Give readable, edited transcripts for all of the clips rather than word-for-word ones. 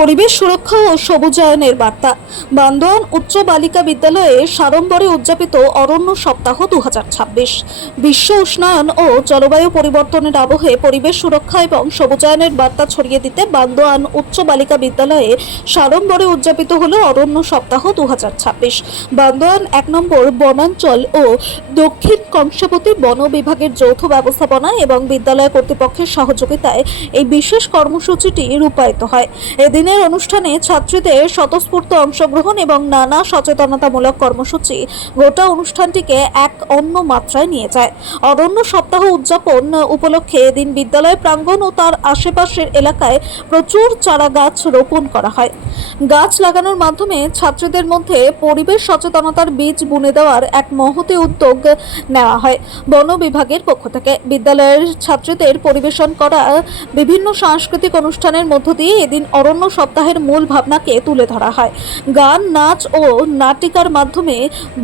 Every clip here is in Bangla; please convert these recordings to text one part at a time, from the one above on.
পরিবেশ সুরক্ষা ও সবুজায়নের বার্তা। বান্দোয়ান উচ্চ বালিকা বিদ্যালয়ে সাড়ম্বরে উদযাপিত অরণ্য সপ্তাহ 2026। বিশ্ব উষ্ণায়ন ও জলবায়ু পরিবর্তনের আবহে পরিবেশ সুরক্ষা এবং সবুজায়নের বার্তা ছড়িয়ে দিতে বান্দোয়ান উচ্চ বালিকা বিদ্যালয়ে সাড়ম্বরে উদযাপিত হলো অরণ্য সপ্তাহ 2026। বান্দোয়ান 1 নম্বর বনাঞ্চল ও দক্ষিণ কংসাবতী বন বিভাগের যৌথ ব্যবস্থাপনা এবং বিদ্যালয় কর্তৃপক্ষের সহযোগিতায় এই বিশেষ কর্মসূচিটি রূপায়িত হয়। এদিনের অনুষ্ঠানে ছাত্রীদের স্বতঃস্ফূর্ত অংশগ্রহণ এবং নানা সচেতনতামূলক কর্মসূচি গোটা অনুষ্ঠানটিকে এক অন্য মাত্রায় নিয়ে যায়। অরণ্য সপ্তাহ উদযাপন উপলক্ষে এদিন বিদ্যালয় প্রাঙ্গণ ও তার আশেপাশের এলাকায় প্রচুর চারা গাছ রোপণ করা হয়। গাছ লাগানোর মাধ্যমে ছাত্রীদের মধ্যে পরিবেশ সচেতনতার বীজ বুনে দেওয়ার এক মহতি উদ্যোগ নেওয়া হয় বন বিভাগের পক্ষ থেকে। বিদ্যালয়ের ছাত্রীদের পরিবেশন করা বিভিন্ন সাংস্কৃতিক অনুষ্ঠানের মধ্য দিয়ে এদিন অরণ্য সপ্তাহের মূল ভাবনাকে তুলে ধরা হয়। গান, নাচ ও নাটিকার মাধ্যমে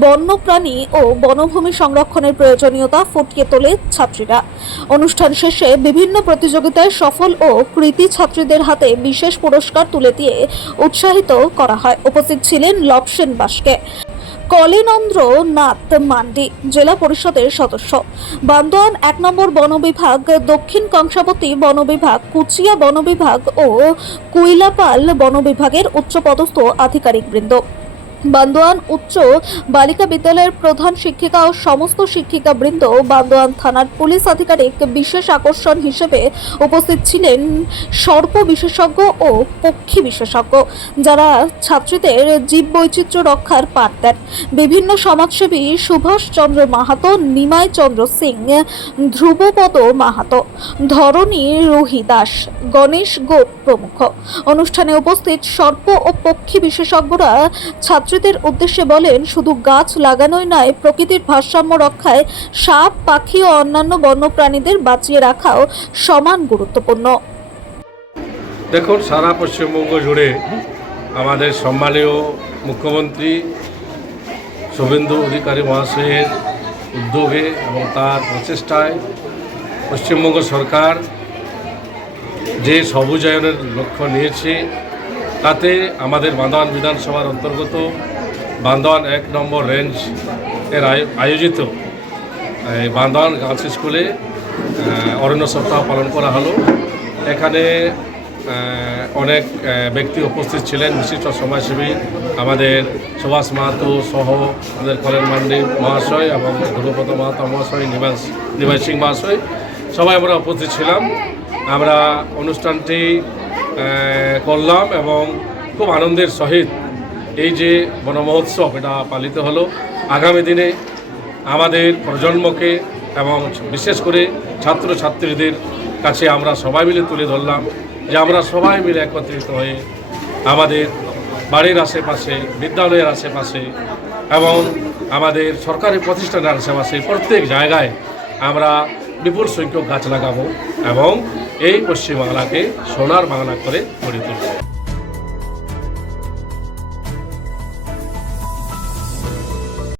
বন্যপ্রাণী ও বনভূমি সংরক্ষণের প্রয়োজনীয়তা ফুটিয়ে তোলে ছাত্রীরা। অনুষ্ঠান শেষে বিভিন্ন প্রতিযোগিতায় সফল ও কৃতী ছাত্রীদের হাতে বিশেষ পুরস্কার তুলে দিয়ে উৎসাহিত করা হয়। উপস্থিত ছিলেন লবসেন বাস্কে, কলিনন্দ্র নাথ মান্ডি, জেলা পরিষদের সদস্য, বান্দোয়ান 1 নম্বর বন বিভাগ, দক্ষিণ কংসাবতী বন বিভাগ, কুচিয়া বন বিভাগ ও কুইলাপাল বন বিভাগের উচ্চপদস্থ আধিকারিকবৃন্দ, বান্দোয়ান উচ্চ বালিকা বিদ্যালয়ের প্রধান শিক্ষিকা ও সমস্ত শিক্ষিকাবৃন্দ, বান্দোয়ান থানার পুলিশ আধিকারিক। বিশেষ আকর্ষণ হিসেবে উপস্থিত ছিলেন সর্প বিশেষজ্ঞ ও পক্ষী বিশেষজ্ঞ, যারা ছাত্রীদের জীববৈচিত্র্য রক্ষার পাঠ দেন। বিভিন্ন সমাজসেবী সুভাষ চন্দ্র মাহাতো, নিমাই চন্দ্র সিং, ধ্রুবপদ মাহাতো, ধরণী রুহি দাস, গণেশ গোপ প্রমুখ। অনুষ্ঠানে উপস্থিত সর্প ও পক্ষী বিশেষজ্ঞরা ছাত্রীদের উদ্দেশ্যে বলেন, শুধু গাছ লাগানোই নয়, প্রকৃতির ভারসাম্য রক্ষায় সাপ, পাখি ও অন্যান্য বন্যপ্রাণীদের বাঁচিয়ে রাখাও সমান গুরুত্বপূর্ণ। দেখুন, সারা পশ্চিমবঙ্গ জুড়ে আমাদের সম্মানীয় মুখ্যমন্ত্রী শুভেন্দু অধিকারী মহাশয়ের উদ্যোগে এবং তার প্রচেষ্টায় পশ্চিমবঙ্গ সরকার যে সবুজায়নের লক্ষ্য নিয়েছে, তাতে আমাদের বান্দোয়ান বিধানসভার অন্তর্গত বান্দোয়ান 1 নম্বর রেঞ্জ এর আয়োজিত বান্দোয়ান গার্লস স্কুলে অরণ্য সপ্তাহ পালন করা হলো। এখানে অনেক ব্যক্তি উপস্থিত ছিলেন, বিশিষ্ট সমাজসেবী আমাদের সুভাষ মাহাতো সহ আমাদের কলেন মান্ডি মহাশয় এবং ধ্রুবপদ মাহাতো মহাশয়, নিমাই সিং মহাশয়, সবাই আমরা উপস্থিত ছিলাম। আমরা অনুষ্ঠানটি করলাম এবং খুব আনন্দের সহিত এই যে বন মহোৎসব এটা পালিত হলো। আগামী দিনে আমাদের প্রজন্মকে এবং বিশেষ করে ছাত্রছাত্রীদের কাছে আমরা সবাই মিলে তুলে ধরলাম যে আমরা সবাই মিলে একত্রিত হয়ে আমাদের বাড়ির আশেপাশে, বিদ্যালয়ের আশেপাশে এবং আমাদের সরকারি প্রতিষ্ঠানের আশেপাশে প্রত্যেক জায়গায় আমরা বিপুল সংখ্যক গাছ লাগাবো এবং এই পশ্চিমবাংলাকে সোনার বাংলা করে গড়ে তুলব।